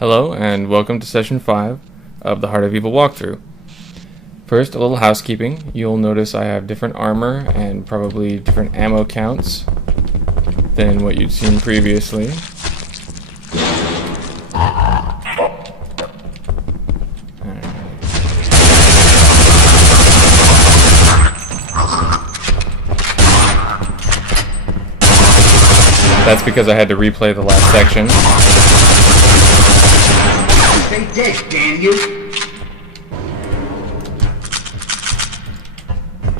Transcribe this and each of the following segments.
Hello, and welcome to Session 5 of the Heart of Evil walkthrough. First, a little housekeeping. You'll notice I have different armor and probably different ammo counts than what you'd seen previously. That's because I had to replay the last section. Stay dead, damn you!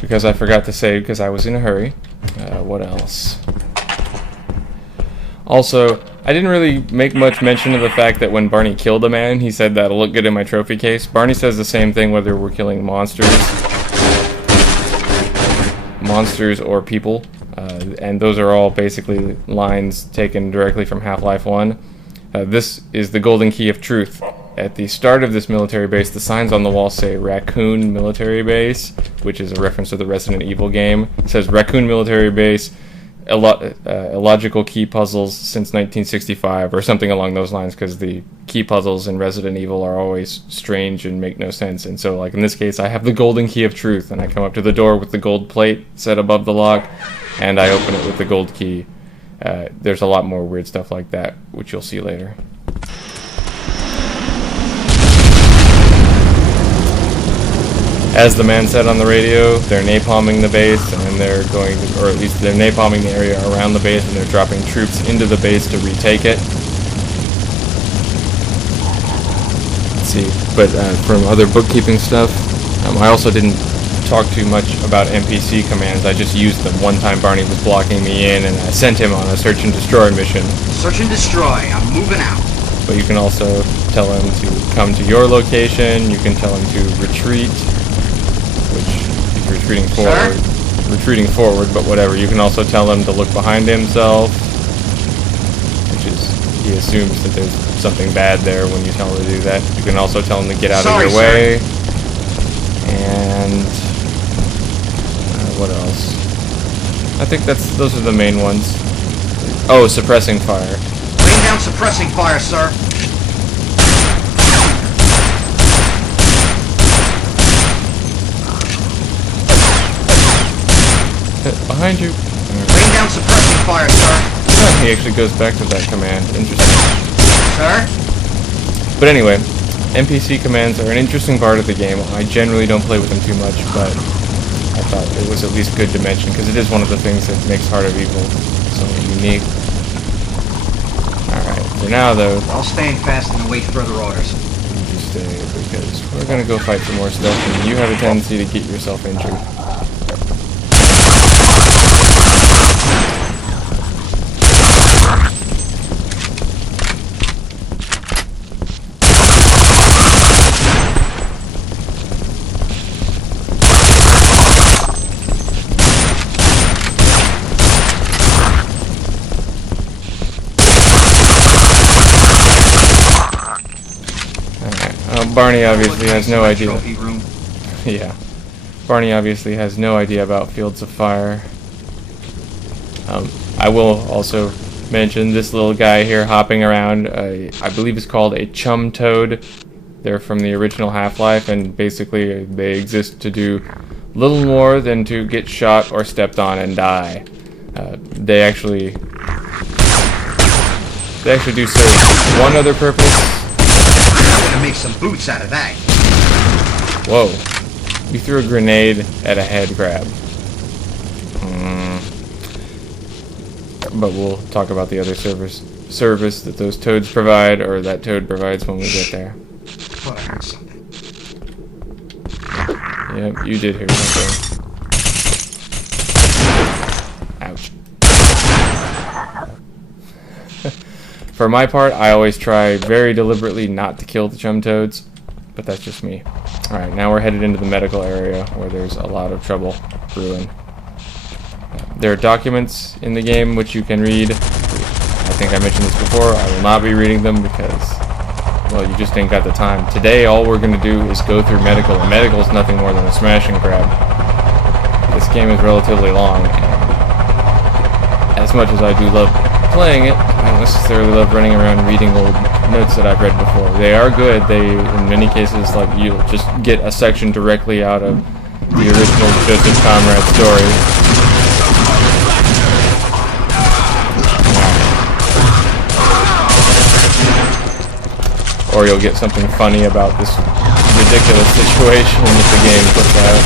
Because I forgot to save because I was in a hurry. What else? Also, I didn't really make much mention of the fact that when Barney killed a man, he said that'll look good in my trophy case. Barney says the same thing whether we're killing monsters or people. And those are all basically lines taken directly from Half-Life 1. This is the golden key of truth. At the start of this military base, the signs on the wall say Raccoon Military Base, which is a reference to the Resident Evil game. It says Raccoon Military Base, illogical key puzzles since 1965, or something along those lines, because the key puzzles in Resident Evil are always strange and make no sense. And so, like in this case, I have the golden key of truth, and I come up to the door with the gold plate set above the lock, and I open it with the gold key. There's a lot more weird stuff like that, which you'll see later. As the man said on the radio, they're napalming the base, and they're going to, or at least they're napalming the area around the base, and they're dropping troops into the base to retake it. Let's see, but from other bookkeeping stuff, I also didn't talk too much about NPC commands. I just used them. One time Barney was blocking me in, and I sent him on a search and destroy mission. Search and destroy, I'm moving out. But you can also tell him to come to your location, you can tell him to retreat, which he's retreating forward, but whatever. You can also tell him to look behind himself, which is, he assumes that there's something bad there when you tell him to do that. You can also tell him to get out of your way. And what else? I think those are the main ones. Oh, suppressing fire. Laying down suppressing fire, sir. Behind you. Laying down suppressing fire, sir. He actually goes back to that command. Interesting. Sir? But anyway, NPC commands are an interesting part of the game. I generally don't play with them too much, but I thought it was at least good to mention, because it is one of the things that makes Heart of Evil so unique. Alright, for now though, I'll stand fast and await further orders. you just stay, because we're gonna go fight some more stuff, and you have a tendency to get yourself injured. Barney obviously has no idea. Yeah. Barney obviously has no idea about Fields of Fire. I will also mention this little guy here hopping around. I believe it's called a chum toad. They're from the original Half-Life, and basically they exist to do little more than to get shot or stepped on and die. They actually do serve one other purpose. Make some boots out of that. Whoa. You threw a grenade at a head crab. But we'll talk about the other service that those toads provide, or that toad provides when we get there. Thought I heard something. Yep, you did hear something. Ouch. For my part, I always try very deliberately not to kill the chum toads, but that's just me. Alright, now we're headed into the medical area where there's a lot of trouble brewing. There are documents in the game which you can read. I think I mentioned this before. I will not be reading them because, well, you just ain't got the time. Today, all we're going to do is go through medical, and medical is nothing more than a smash and grab. This game is relatively long, and as much as I do love playing it, I don't necessarily love running around reading old notes that I've read before. They are good. They, in many cases, like, you'll just get a section directly out of the original Joseph Conrad story. Or you'll get something funny about this ridiculous situation that the game puts out.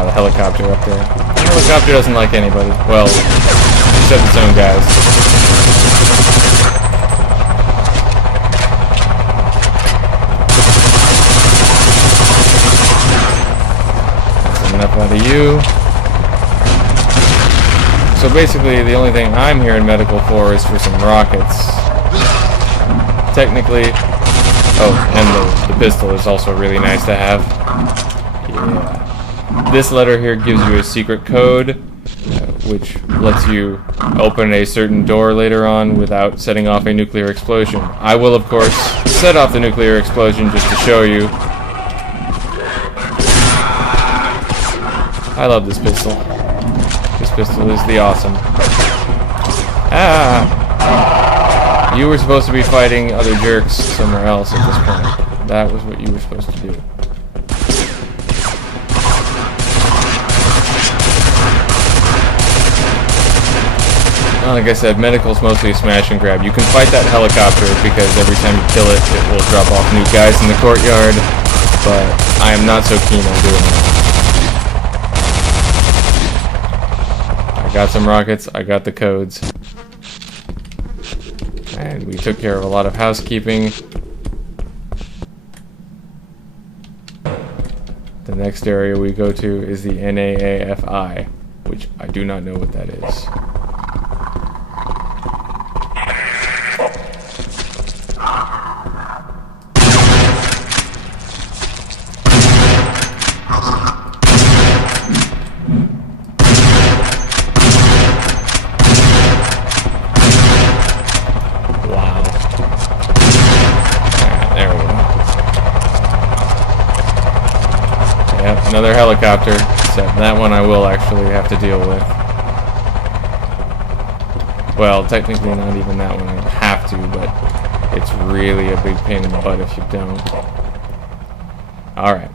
The helicopter up there. The helicopter doesn't like anybody. Well, except its own guys. That's enough out of you. So basically, the only thing I'm here in medical for is for some rockets. Technically, and the pistol is also really nice to have. Yeah. This letter here gives you a secret code, which lets you open a certain door later on without setting off a nuclear explosion. I will, of course, set off the nuclear explosion just to show you. I love this pistol. This pistol is the awesome. Ah! You were supposed to be fighting other jerks somewhere else at this point. That was what you were supposed to do. Well, like I said, medical's mostly a smash and grab. You can fight that helicopter because every time you kill it, it will drop off new guys in the courtyard, but I am not so keen on doing that. I got some rockets, I got the codes. And we took care of a lot of housekeeping. The next area we go to is the NAAFI, which I do not know what that is. Another helicopter, except that one I will actually have to deal with. Well, technically not even that one, I don't have to, but it's really a big pain in the butt if you don't. Alright.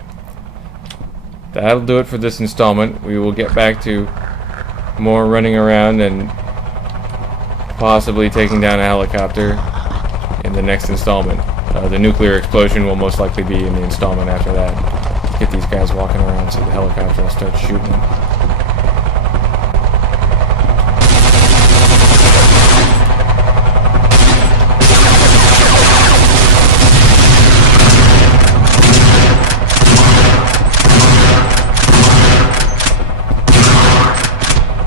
That'll do it for this installment. We will get back to more running around and possibly taking down a helicopter in the next installment. The nuclear explosion will most likely be in the installment after that. Get these guys walking around so the helicopter will start shooting them.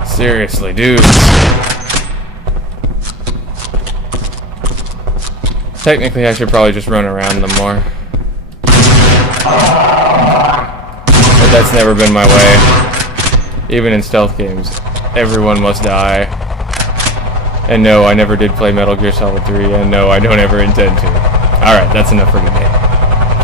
Seriously, dude. Technically, I should probably just run around them more. But that's never been my way. Even in stealth games, everyone must die. And no, I never did play Metal Gear Solid 3, and no, I don't ever intend to. Alright, that's enough for today.